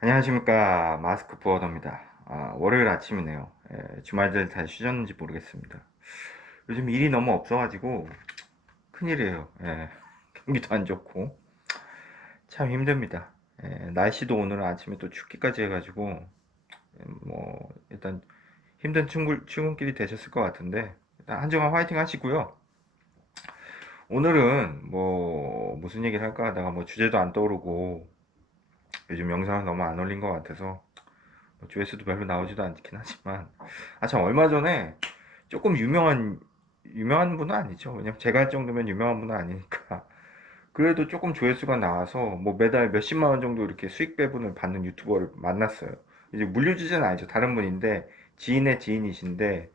안녕하십니까. 마스크 부어더입니다. 월요일 아침이네요. 주말들 다 쉬셨는지 모르겠습니다. 요즘 일이 너무 없어가지고 큰일이에요. 경기도 안 좋고 참 힘듭니다. 날씨도 오늘 아침에 또 춥기까지 해가지고 뭐 일단 힘든 출근길이 되셨을 것 같은데 일단 한 주간 화이팅 하시고요. 오늘은 뭐 무슨 얘기를 할까 하다가 뭐 주제도 안 떠오르고 요즘 영상을 너무 안 올린 것 같아서 뭐 조회수도 별로 나오지도 않긴 하지만 참 얼마 전에 조금 유명한 분은 아니죠. 왜냐면 제가 할 정도면 유명한 분은 아니니까 그래도 조금 조회수가 나와서 뭐 매달 몇십만 원 정도 이렇게 수익 배분을 받는 유튜버를 만났어요. 이제 물류주제는 아니죠. 다른 분인데 지인의 지인이신데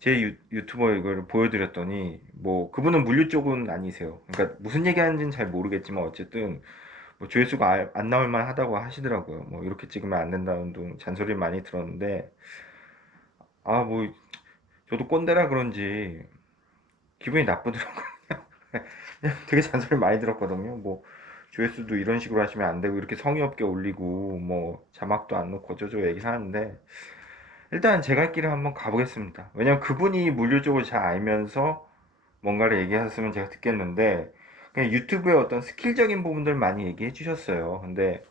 제 유튜버 이걸 보여드렸더니 뭐 그분은 물류 쪽은 아니세요. 그러니까 무슨 얘기하는지는 잘 모르겠지만 어쨌든 뭐 조회수가 안 나올 만 하다고 하시더라고요. 뭐 이렇게 찍으면 안 된다는 등 잔소리를 많이 들었는데 뭐 저도 꼰대라 그런지 기분이 나쁘더라고요. 되게 잔소리 많이 들었거든요. 뭐 조회수도 이런 식으로 하시면 안 되고 이렇게 성의 없게 올리고 뭐 자막도 안 넣고 어쩌고 얘기를 하는데 일단 제 갈 길을 한번 가보겠습니다. 왜냐면 그분이 물류 쪽을 잘 알면서 뭔가를 얘기하셨으면 제가 듣겠는데 그냥 유튜브의 어떤 스킬적인 부분들 많이 얘기해 주셨어요. 근데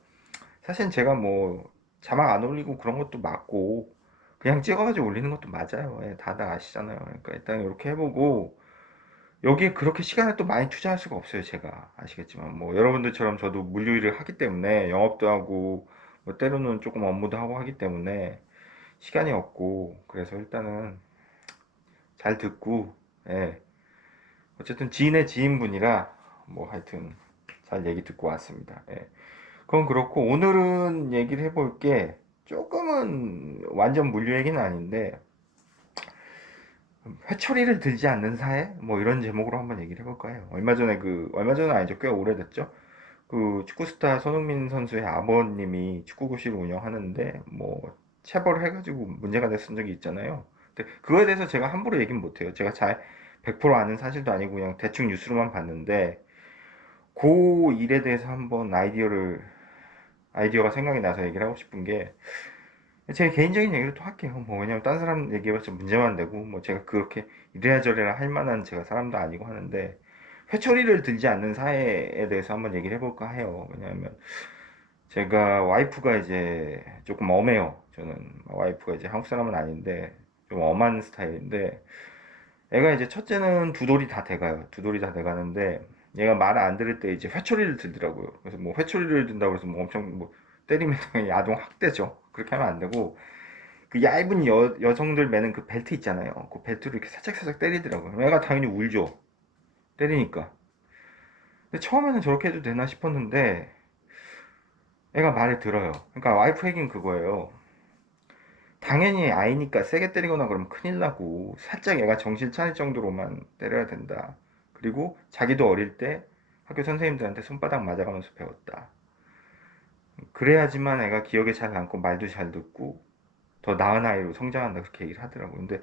사실 제가 뭐 자막 안 올리고 그런 것도 맞고 그냥 찍어가지고 올리는 것도 맞아요. 다들 아시잖아요. 그러니까 일단 이렇게 해보고 여기에 그렇게 시간을 또 많이 투자할 수가 없어요. 제가 아시겠지만 뭐 여러분들처럼 저도 물류 일을 하기 때문에 영업도 하고 뭐 때로는 조금 업무도 하고 하기 때문에 시간이 없고 그래서 일단은 잘 듣고 예. 어쨌든 지인의 지인분이라 뭐 하여튼 잘 얘기 듣고 왔습니다. 그건 그렇고 오늘은 얘기를 해볼 게 조금은 완전 물류 얘기는 아닌데 회초리를 들지 않는 사회 뭐 이런 제목으로 한번 얘기를 해볼까 해요. 얼마 전은 아니죠. 꽤 오래됐죠. 그 축구 스타 손흥민 선수의 아버님이 축구 교실을 운영하는데 뭐 체벌을 해가지고 문제가 됐은 적이 있잖아요. 근데 그거에 대해서 제가 함부로 얘기는 못해요. 제가 잘 100% 아는 사실도 아니고 그냥 대충 뉴스로만 봤는데 그 일에 대해서 한번 아이디어가 생각이 나서 얘기를 하고 싶은 게 제 개인적인 얘기를 또 할게요. 뭐 왜냐면 딴 사람 얘기해봤자 문제만 되고 뭐 제가 그렇게 이래야 저래야 할 만한 제가 사람도 아니고 하는데 회초리를 들지 않는 사회에 대해서 한번 얘기를 해볼까 해요. 왜냐하면 제가 와이프가 이제 조금 엄해요. 저는 와이프가 이제 한국 사람은 아닌데 좀 엄한 스타일인데 애가 이제 첫째는 두 돌이 다 돼가요. 두 돌이 다 돼가는데 얘가 말을 안 들을 때 이제 회초리를 들더라고요. 그래서 뭐 회초리를 든다고 해서 뭐 엄청 뭐 때리면 당연히 아동 학대죠. 그렇게 하면 안 되고 그 얇은 여성들 매는 그 벨트 있잖아요. 그 벨트로 이렇게 살짝살짝 때리더라고요. 애가 당연히 울죠. 때리니까. 근데 처음에는 저렇게 해도 되나 싶었는데 애가 말을 들어요. 그러니까 와이프 얘기는 그거예요. 당연히 아이니까 세게 때리거나 그러면 큰일 나고 살짝 애가 정신 차릴 정도로만 때려야 된다. 그리고 자기도 어릴 때 학교 선생님들한테 손바닥 맞아가면서 배웠다. 그래야지만 애가 기억에 잘 남고 말도 잘 듣고 더 나은 아이로 성장한다 그렇게 얘기를 하더라고요. 근데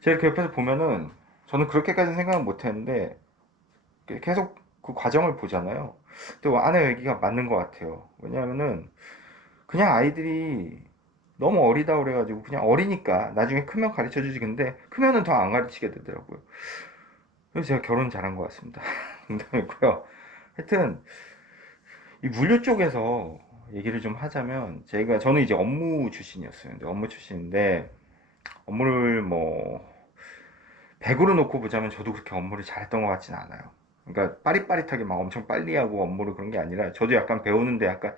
제가 이렇게 옆에서 보면은 저는 그렇게까지 생각은 못 했는데 계속 그 과정을 보잖아요. 또 아내 얘기가 맞는 것 같아요. 왜냐하면은 그냥 아이들이 너무 어리다 그래가지고 그냥 어리니까 나중에 크면 가르쳐 주지 근데 크면은 더 안 가르치게 되더라고요. 그래서 제가 결혼 잘한 것 같습니다. 농담이고요. 하여튼 이 물류 쪽에서 얘기를 좀 하자면 저는 이제 업무 출신이었어요. 근데 업무 출신인데 업무를 뭐 100으로 놓고 보자면 저도 그렇게 업무를 잘했던 것 같진 않아요. 그러니까 빠릿빠릿하게 막 엄청 빨리 하고 업무를 그런 게 아니라 저도 약간 배우는데 약간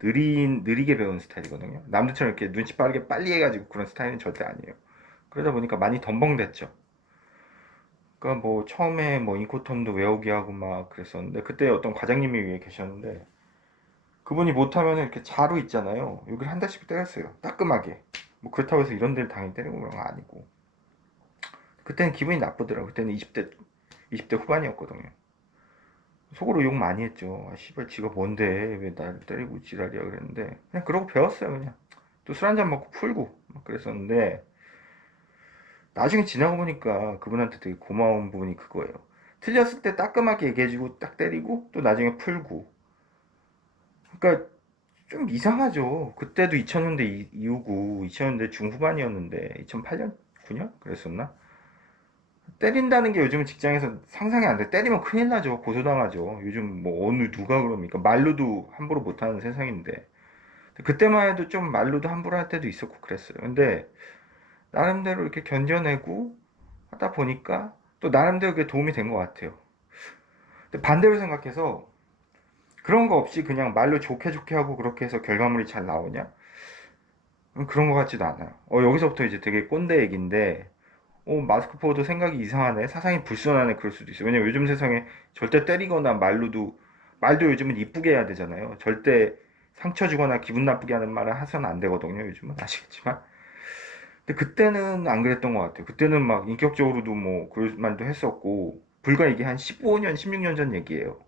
느리게 배우는 스타일이거든요. 남들처럼 이렇게 눈치 빠르게 빨리 해가지고 그런 스타일은 절대 아니에요. 그러다 보니까 많이 덤벙댔죠. 그러니까 뭐 처음에 뭐 인코텀도 외우기 하고 막 그랬었는데 그때 어떤 과장님이 위에 계셨는데 그분이 못하면 이렇게 자루 있잖아요. 여기를 한 대씩 때렸어요. 따끔하게. 뭐 그렇다고 해서 이런 데를 당연히 때리고 그런 거 아니고. 그때는 기분이 나쁘더라고요. 그때는 20대 후반이었거든요. 속으로 욕 많이 했죠. 씨발 지가 뭔데 왜 나를 때리고 지랄이야 그랬는데 그냥 그러고 배웠어요 그냥. 또 술 한잔 먹고 풀고 막 그랬었는데 나중에 지나고 보니까 그분한테 되게 고마운 부분이 그거예요. 틀렸을 때 따끔하게 얘기해주고 딱 때리고 또 나중에 풀고. 그러니까 좀 이상하죠. 그때도 2000년대 이후고 2000년대 중후반이었는데 2008년? 9년? 그랬었나? 때린다는 게 요즘 직장에서 상상이 안 돼. 때리면 큰일 나죠. 고소당하죠. 요즘 뭐 어느 누가 그럽니까? 말로도 함부로 못하는 세상인데. 그때만 해도 좀 말로도 함부로 할 때도 있었고 그랬어요. 근데 나름대로 이렇게 견뎌내고 하다 보니까 또 나름대로 그게 도움이 된 것 같아요. 근데 반대로 생각해서 그런 거 없이 그냥 말로 좋게 좋게 하고 그렇게 해서 결과물이 잘 나오냐? 그런 것 같지도 않아요. 여기서부터 이제 되게 꼰대 얘기인데, 마스크포도 생각이 이상하네, 사상이 불순하네, 그럴 수도 있어요. 왜냐면 요즘 세상에 절대 때리거나 말도 요즘은 이쁘게 해야 되잖아요. 절대 상처 주거나 기분 나쁘게 하는 말을 해서는 안 되거든요, 요즘은. 아시겠지만. 근데 그때는 안 그랬던 것 같아요. 그때는 막 인격적으로도 뭐 그럴 말도 했었고, 불과 이게 한 15년, 16년 전 얘기예요.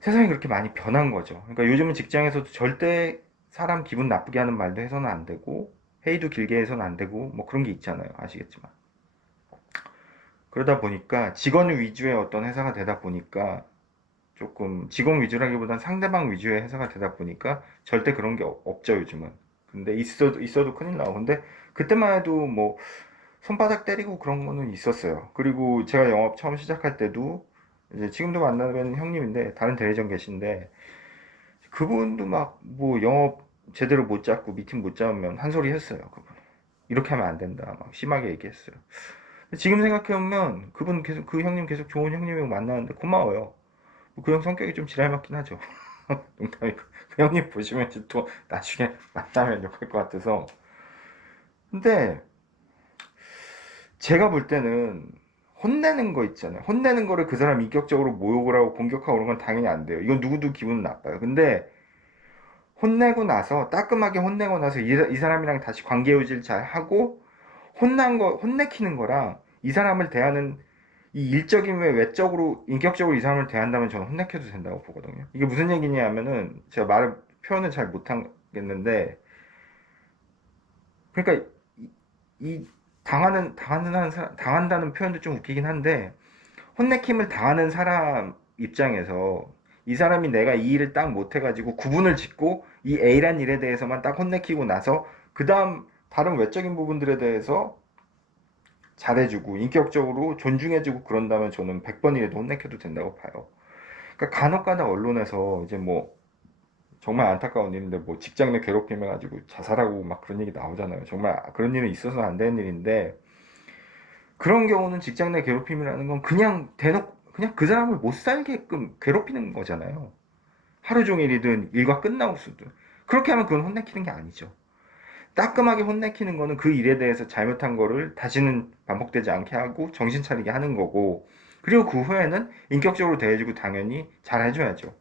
세상이 그렇게 많이 변한 거죠. 그러니까 요즘은 직장에서도 절대 사람 기분 나쁘게 하는 말도 해서는 안 되고, 회의도 길게 해서는 안 되고, 뭐 그런 게 있잖아요. 아시겠지만. 그러다 보니까 직원 위주의 어떤 회사가 되다 보니까 조금 직원 위주라기보단 상대방 위주의 회사가 되다 보니까 절대 그런 게 없죠, 요즘은. 근데 있어도 큰일 나고. 근데 그때만 해도 뭐 손바닥 때리고 그런 거는 있었어요. 그리고 제가 영업 처음 시작할 때도 이제 지금도 만나는 형님인데 다른 대리점 계신데 그분도 막 뭐 영업 제대로 못 잡고 미팅 못 잡으면 한 소리 했어요. 그분. 이렇게 하면 안 된다. 막 심하게 얘기했어요. 지금 생각해보면 그분 계속 그 형님 계속 좋은 형님이고 만나는데 고마워요. 그 형 성격이 좀 지랄 맞긴 하죠. 농담이고. 그 형님 보시면 또 나중에 만나면 욕할 것 같아서. 근데 제가 볼 때는 혼내는 거 있잖아요. 혼내는 거를 그 사람 인격적으로 모욕을 하고 공격하고 그런 건 당연히 안 돼요. 이건 누구도 기분 나빠요. 근데 혼내고 나서 따끔하게 혼내고 나서 이 사람이랑 다시 관계 유지를 잘 하고 혼내키는 거랑 이 사람을 대하는 이 일적인 외 외적으로 인격적으로 이 사람을 대한다면 저는 혼내켜도 된다고 보거든요. 이게 무슨 얘기냐면은 제가 표현을 잘 못하겠는데 그러니까 이 당한다는 표현도 좀 웃기긴 한데 혼내킴을 당하는 사람 입장에서 이 사람이 내가 이 일을 딱 못해가지고 구분을 짓고 이 A란 일에 대해서만 딱 혼내키고 나서 그 다음 다른 외적인 부분들에 대해서 잘해주고 인격적으로 존중해주고 그런다면 저는 100번이라도 혼내켜도 된다고 봐요. 그러니까 간혹가다 언론에서 이제 뭐 정말 안타까운 일인데 뭐 직장 내 괴롭힘 해가지고 자살하고 막 그런 얘기 나오잖아요. 정말 그런 일은 있어서는 안 되는 일인데 그런 경우는 직장 내 괴롭힘이라는 건 그냥 대놓고 그냥 그 사람을 못 살게끔 괴롭히는 거잖아요. 하루 종일이든 일과 끝나고 쓰든 그렇게 하면 그건 혼내키는 게 아니죠. 따끔하게 혼내키는 거는 그 일에 대해서 잘못한 거를 다시는 반복되지 않게 하고 정신 차리게 하는 거고 그리고 그 후에는 인격적으로 대해주고 당연히 잘 해줘야죠.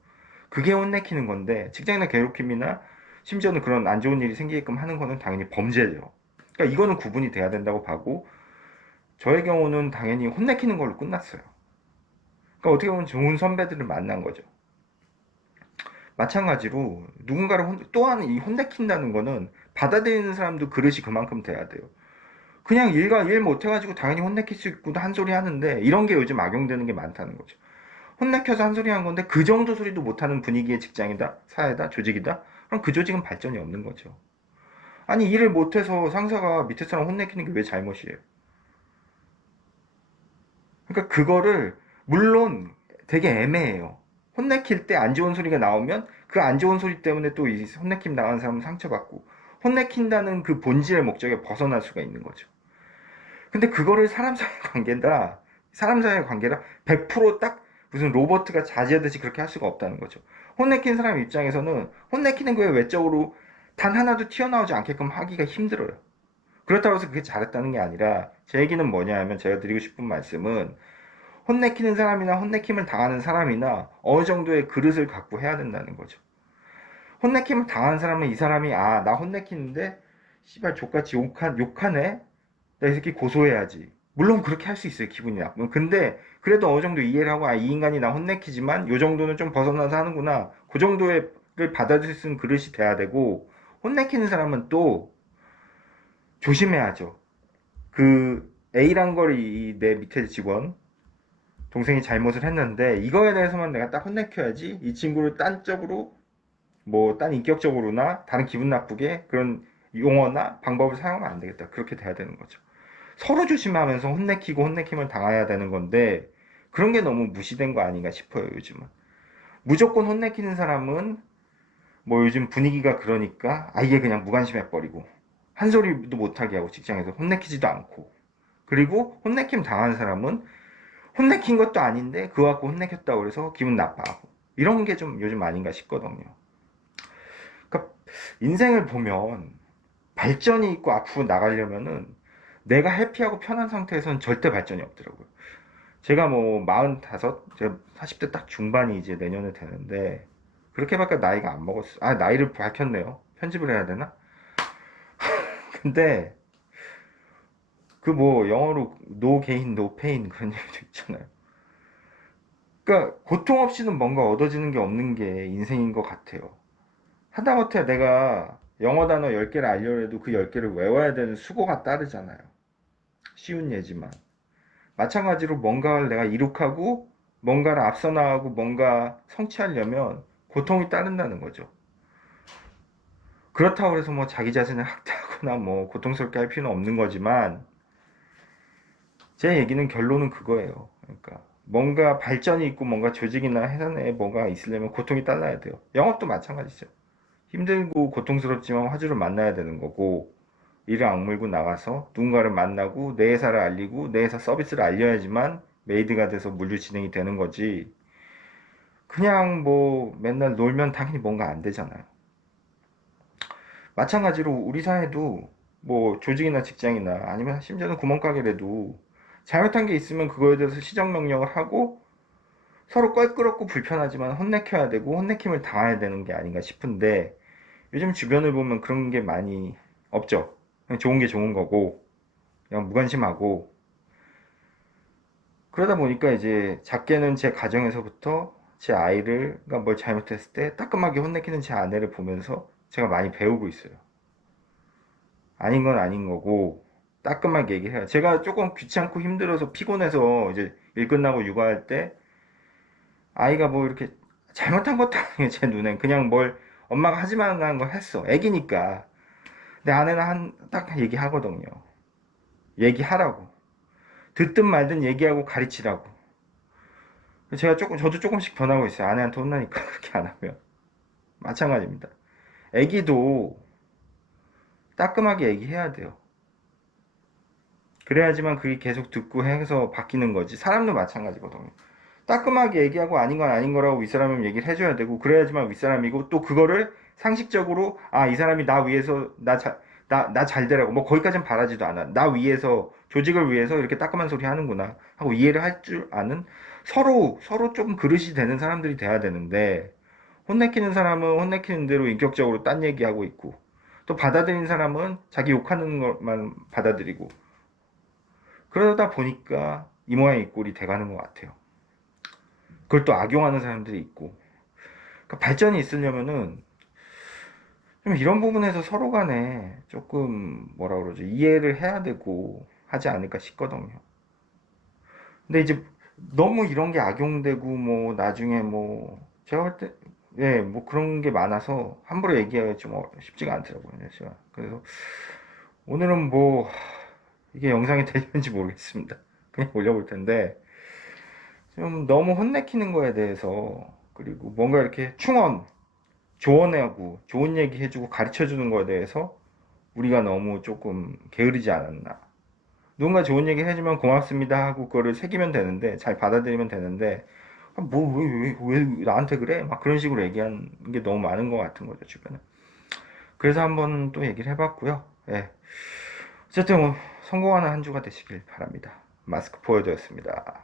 그게 혼내키는 건데 직장 내 괴롭힘이나 심지어는 그런 안 좋은 일이 생기게끔 하는 거는 당연히 범죄죠. 그러니까 이거는 구분이 돼야 된다고 봐고 저의 경우는 당연히 혼내키는 걸로 끝났어요. 그러니까 어떻게 보면 좋은 선배들을 만난 거죠. 마찬가지로 누군가를 또한 이 혼내킨다는 거는 받아들이는 사람도 그릇이 그만큼 돼야 돼요. 그냥 일 못해가지고 당연히 혼내킬 수 있고 한 소리 하는데 이런 게 요즘 악용되는 게 많다는 거죠. 혼내켜서 한 소리 한 건데 그 정도 소리도 못하는 분위기의 직장이다, 사회다, 조직이다? 그럼 그 조직은 발전이 없는 거죠. 아니 일을 못해서 상사가 밑에 사람 혼내키는 게 왜 잘못이에요? 그러니까 그거를 물론 되게 애매해요. 혼내킬 때 안 좋은 소리가 나오면 그 안 좋은 소리 때문에 또 이 혼내킴 당하는 사람은 상처받고 혼내킨다는 그 본질의 목적에 벗어날 수가 있는 거죠. 근데 그거를 사람 사이의 관계라 100%딱 무슨 로버트가 자지하듯이 그렇게 할 수가 없다는 거죠. 혼내킨 사람 입장에서는 혼내키는 거에 외적으로 단 하나도 튀어나오지 않게끔 하기가 힘들어요. 그렇다고 해서 그게 잘했다는 게 아니라 제 얘기는 뭐냐 하면 제가 드리고 싶은 말씀은 혼내키는 사람이나 혼내킴을 당하는 사람이나 어느 정도의 그릇을 갖고 해야 된다는 거죠. 혼내킴을 당하는 사람은 이 사람이 나 혼내키는데 씨발 족같이 욕하네? 나 이 새끼 고소해야지. 물론 그렇게 할 수 있어요. 기분이 나쁘면. 근데 그래도 어느 정도 이해를 하고 이 인간이 나 혼내키지만 요 정도는 좀 벗어나서 하는구나. 그 정도의 를 받아들일 수 있는 그릇이 돼야 되고 혼내키는 사람은 또 조심해야죠. 그 A란 거리 내 밑에 직원 동생이 잘못을 했는데 이거에 대해서만 내가 딱 혼내켜야지 이 친구를 딴 쪽으로 뭐 딴 인격적으로나 다른 기분 나쁘게 그런 용어나 방법을 사용하면 안 되겠다. 그렇게 돼야 되는 거죠. 서로 조심하면서 혼내키고 혼내킴을 당해야 되는 건데 그런 게 너무 무시된 거 아닌가 싶어요, 요즘은. 무조건 혼내키는 사람은 뭐 요즘 분위기가 그러니까 아예 그냥 무관심해버리고 한 소리도 못하게 하고 직장에서 혼내키지도 않고, 그리고 혼내킴 당한 사람은 혼내킨 것도 아닌데 그거 갖고 혼내켰다고 그래서 기분 나빠하고, 이런 게 좀 요즘 아닌가 싶거든요. 그러니까 인생을 보면 발전이 있고 앞으로 나가려면은 내가 해피하고 편한 상태에서는 절대 발전이 없더라고요. 제가 뭐 45, 제가 40대 딱 중반이 이제 내년에 되는데 그렇게밖에 나이가 안 먹었어. 아, 나이를 밝혔네요. 편집을 해야 되나? 근데 그 뭐 영어로 no gain no pain 그런 얘기도 있잖아요. 그러니까 고통 없이는 뭔가 얻어지는 게 없는 게 인생인 것 같아요. 하다못해 내가 영어 단어 10개를 알려고 해도 그 10개를 외워야 되는 수고가 따르잖아요. 쉬운 예지만. 마찬가지로 뭔가를 내가 이룩하고 뭔가를 앞서 나가고 뭔가 성취하려면 고통이 따른다는 거죠. 그렇다고 해서 뭐 자기 자신을 학대하거나 뭐 고통스럽게 할 필요는 없는 거지만, 제 얘기는 결론은 그거예요. 그러니까 뭔가 발전이 있고 뭔가 조직이나 회사에 뭐가 있으려면 고통이 따라야 돼요. 영업도 마찬가지죠. 힘들고 고통스럽지만 화두를 만나야 되는 거고, 이를 악물고 나가서 누군가를 만나고 내 회사를 알리고 내 회사 서비스를 알려야지만 메이드가 돼서 물류 진행이 되는 거지, 그냥 뭐 맨날 놀면 당연히 뭔가 안 되잖아요. 마찬가지로 우리 사회도 뭐 조직이나 직장이나 아니면 심지어는 구멍가게라도 잘못한 게 있으면 그거에 대해서 시정명령을 하고 서로 껄끄럽고 불편하지만 혼내켜야 되고 혼내킴을 당해야 되는 게 아닌가 싶은데, 요즘 주변을 보면 그런 게 많이 없죠. 그냥 좋은 게 좋은 거고 그냥 무관심하고, 그러다 보니까 이제 작게는 제 가정에서부터 제 아이를, 그러니까 뭘 잘못했을 때 따끔하게 혼내키는 제 아내를 보면서 제가 많이 배우고 있어요. 아닌 건 아닌 거고 따끔하게 얘기해요. 제가 조금 귀찮고 힘들어서 피곤해서 이제 일 끝나고 육아할 때 아이가 뭐 이렇게 잘못한 것도 아니에요. 제 눈엔 그냥 뭘 엄마가 하지 말라는 걸 했어. 애기니까. 근데 아내는 딱 얘기하거든요. 얘기하라고. 듣든 말든 얘기하고 가르치라고. 저도 조금씩 변하고 있어요. 아내한테 혼나니까 그렇게 안 하면. 마찬가지입니다. 애기도 따끔하게 얘기해야 돼요. 그래야지만 그게 계속 듣고 해서 바뀌는 거지. 사람도 마찬가지거든요. 따끔하게 얘기하고 아닌 건 아닌 거라고 윗사람은 얘기를 해줘야 되고, 그래야지만 윗사람이고, 또 그거를 상식적으로 아, 이 사람이 나 위해서 나 잘 되라고 뭐 거기까지는 바라지도 않아. 나 위해서, 조직을 위해서 이렇게 따끔한 소리 하는구나 하고 이해를 할 줄 아는, 서로 조금 그릇이 되는 사람들이 돼야 되는데, 혼내키는 사람은 혼내키는 대로 인격적으로 딴 얘기하고 있고, 또 받아들인 사람은 자기 욕하는 것만 받아들이고, 그러다 보니까 이 모양 이 꼴이 돼가는 것 같아요. 그걸 또 악용하는 사람들이 있고. 그러니까 발전이 있으려면은 좀 이런 부분에서 서로 간에 조금 뭐라 그러죠, 이해를 해야 되고 하지 않을까 싶거든요. 근데 이제 너무 이런 게 악용되고 뭐 나중에 뭐 제가 볼 때 예, 뭐 그런 게 많아서 함부로 얘기하기 좀 쉽지가 않더라고요. 제가. 그래서 오늘은 뭐 이게 영상이 되는지 모르겠습니다. 그냥 올려볼 텐데, 좀 너무 혼내키는 거에 대해서, 그리고 뭔가 이렇게 조언하고 좋은 얘기 해주고 가르쳐 주는 거에 대해서 우리가 너무 조금 게으르지 않았나. 누군가 좋은 얘기 해주면 고맙습니다 하고 그거를 새기면 되는데, 잘 받아들이면 되는데, 아, 뭐, 왜 나한테 그래? 막 그런 식으로 얘기하는 게 너무 많은 것 같은 거죠, 주변에. 그래서 한번 또 얘기를 해봤고요. 예. 어쨌든 뭐 성공하는 한 주가 되시길 바랍니다. 마스크 포여드였습니다.